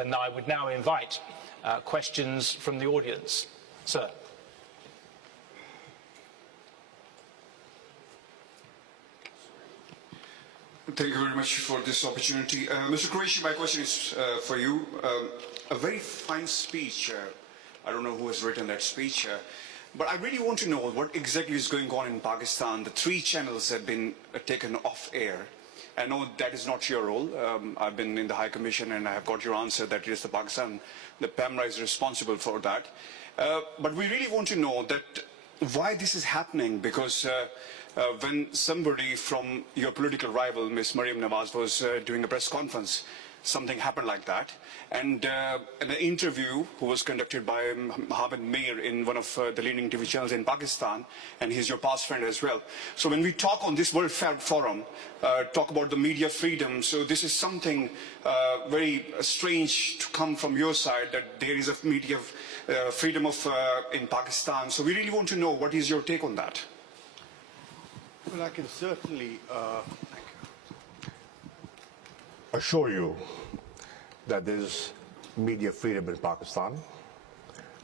And I would now invite questions from the audience. Sir. Thank you very much for this opportunity. Mr. Qureshi, my question is for you. A very fine speech. I don't know who has written that speech, but I really want to know what exactly is going on in Pakistan. The 3 channels have been taken off air. I know that is not your role. I've been in the High Commission and I have got your answer that it is the Pakistan, the PAMRA is responsible for that. But we really want to know that why this is happening, because when somebody from your political rival, Ms. Maryam Nawaz, was doing a press conference, something happened like that. And an interview who was conducted by Mohammed Mir in one of the leading TV channels in Pakistan, and he's your past friend as well. So when we talk on this World Forum, talk about the media freedom, so this is something very strange to come from your side, that there is a media freedom in Pakistan. So we really want to know what is your take on that. Well, I can certainly assure you that there is media freedom in Pakistan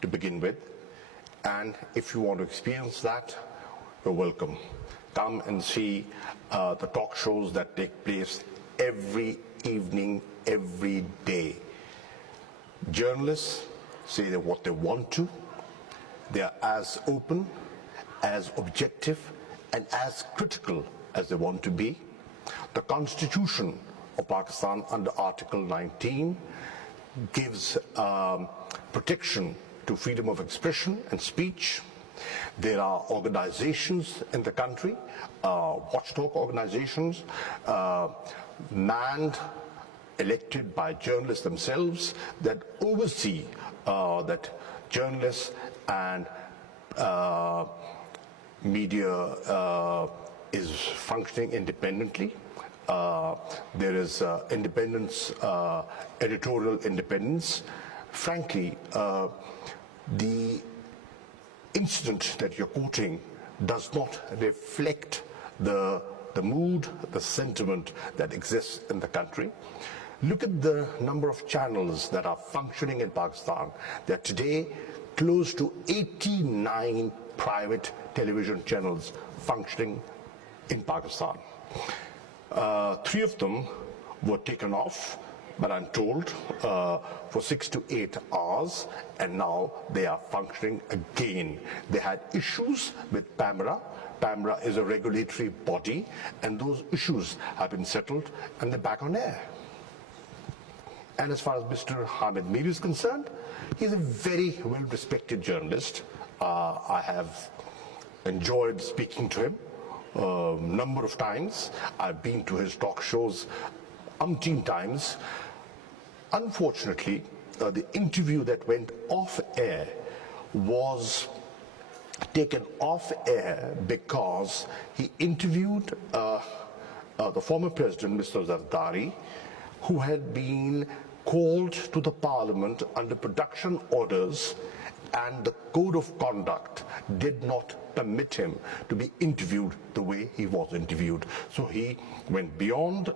to begin with, and if you want to experience that, you're welcome. Come and see the talk shows that take place every evening, every day. Journalists say that what they want to. They are as open, as objective, and as critical as they want to be. The Constitution of Pakistan under Article 19 gives protection to freedom of expression and speech. There are organizations in the country, watchdog organizations, manned, elected by journalists themselves, that oversee that journalists and media is functioning independently. There is independence, editorial independence. Frankly, the incident that you're quoting does not reflect the mood, the sentiment that exists in the country. Look at the number of channels that are functioning in Pakistan. There are today close to 89 private television channels functioning in Pakistan. 3 of them were taken off, but I'm told for 6 to 8 hours, and now they are functioning again. They had issues with PAMRA. PAMRA is a regulatory body, and those issues have been settled, and they're back on air. And as far as Mr. Hamid Mir is concerned, he's a very well-respected journalist. I have enjoyed speaking to him a number of times. I've been to his talk shows umpteen times. Unfortunately, the interview that went off air was taken off air because he interviewed the former president, Mr. Zardari, who had been called to the parliament under production orders, and the code of conduct did not permit him to be interviewed the way he was interviewed. So he went beyond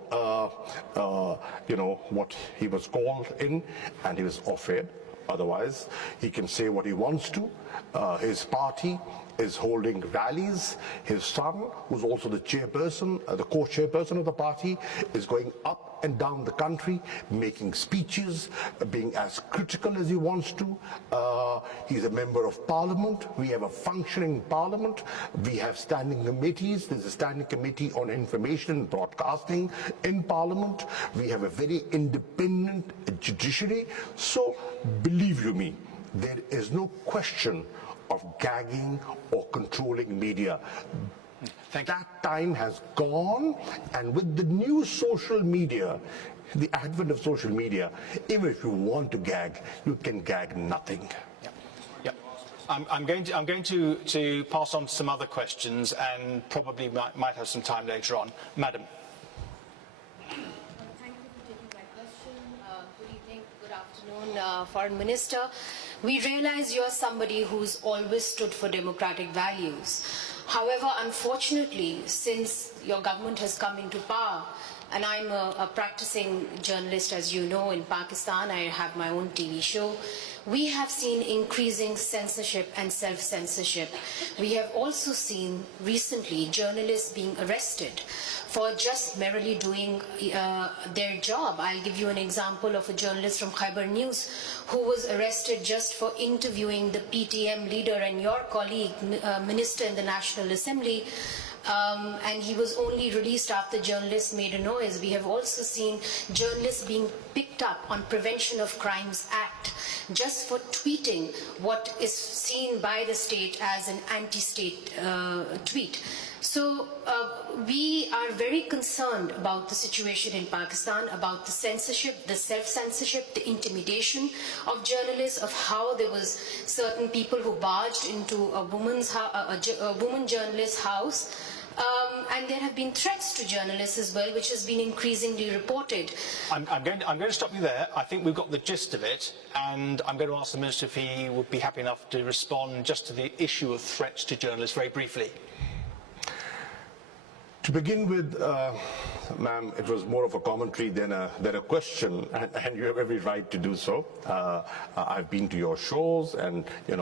what he was called in, and he was off air. Otherwise, he can say what he wants to. His party is holding rallies. His son, who's also the chairperson, the co-chairperson of the party, is going up and down the country, making speeches, being as critical as he wants to. He's a member of parliament. We have a functioning parliament. We have standing committees. There's a standing committee on information and broadcasting in parliament. We have a very independent judiciary. So, believe you me, there is no question of gagging or controlling media. That time has gone, and with the new social media, the advent of social media, even if you want to gag, you can gag nothing. Yeah. I'm going to pass on to some other questions, and probably might have some time later on. Madam. Thank you for taking my question. Good evening, good afternoon, Foreign Minister. We realize you're somebody who's always stood for democratic values. However, unfortunately, since your government has come into power and I'm a practicing journalist, as you know, in Pakistan. I have my own TV show. We have seen increasing censorship and self-censorship. We have also seen recently journalists being arrested for just merely doing their job. I'll give you an example of a journalist from Khyber News who was arrested just for interviewing the PTM leader and your colleague, Minister in the National Assembly. And he was only released after journalists made a noise. We have also seen journalists being picked up on Prevention of Crimes Act just for tweeting what is seen by the state as an anti-state tweet. So we are very concerned about the situation in Pakistan, about the censorship, the self-censorship, the intimidation of journalists, of how there was certain people who barged into a woman journalist's house. And there have been threats to journalists as well, which has been increasingly reported. I'm going to stop you there. I think we've got the gist of it, and I'm going to ask the Minister if he would be happy enough to respond just to the issue of threats to journalists very briefly. To begin with, ma'am, it was more of a commentary than a question, and you have every right to do so. I've been to your shows, and you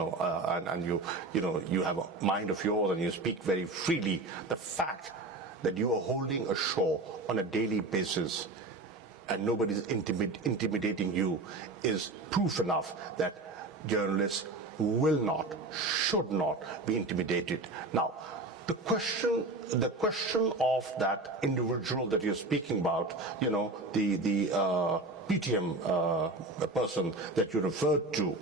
have a mind of yours, and you speak very freely. The fact that you are holding a show on a daily basis, and nobody's intimidating you, is proof enough that journalists will not, should not be intimidated. Now, the question of that individual that you're speaking about, the PTM person that you referred to,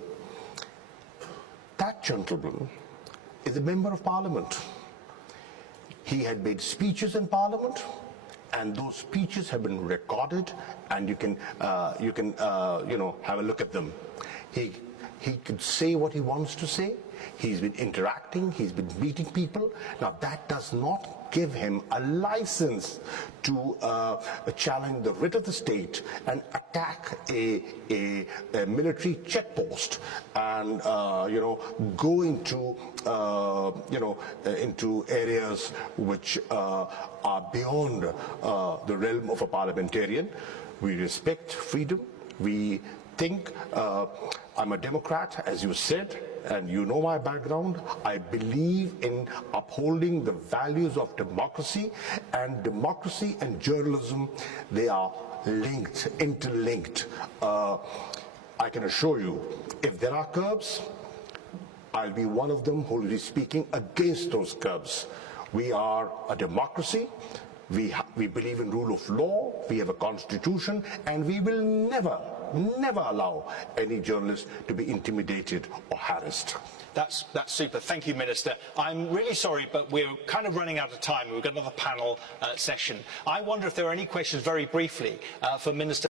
that gentleman is a member of Parliament. He had made speeches in Parliament, and those speeches have been recorded, and you can have a look at them. He could say what he wants to say. He's been interacting, he's been meeting people. Now that does not give him a license to challenge the writ of the state and attack a military checkpost and go into into areas which are beyond the realm of a parliamentarian. We respect freedom. We think I'm a Democrat, as you said, and you know my background. I believe in upholding the values of democracy and journalism, they are linked, interlinked. I can assure you, if there are curbs, I'll be one of them who will be speaking against those curbs. We are a democracy. We believe in rule of law. We have a constitution, and we will never allow any journalist to be intimidated or harassed. That's super. Thank you, Minister. I'm really sorry, but we're kind of running out of time. We've got another panel session. I wonder if there are any questions very briefly for Minister